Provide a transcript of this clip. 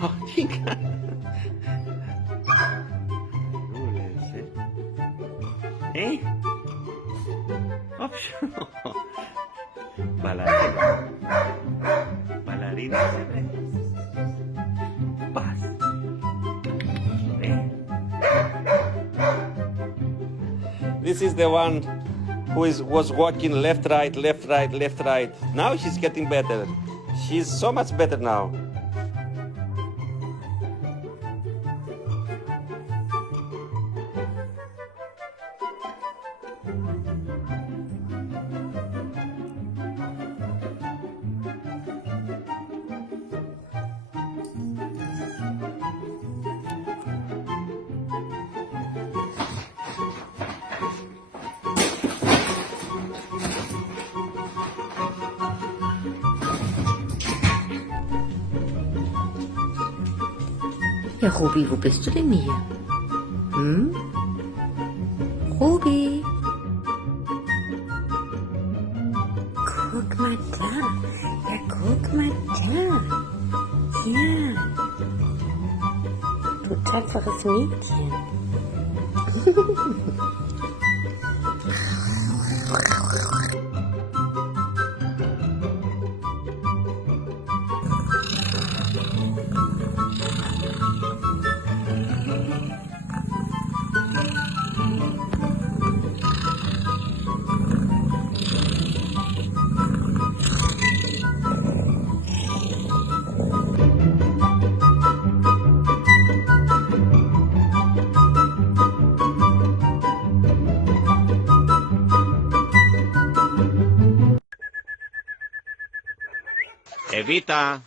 Oh, chica. ¿Eh? Bailarina. Bailarina. Paz. ¿Eh? This is the one who was walking left, right, left, right, left, right. Now she's getting better. She's so much better now. Ja, Robi, wo bist du denn hier? Hm? Robi? Guck mal da. Ja, guck mal da. Ja. Du tapferes Mädchen. Evita.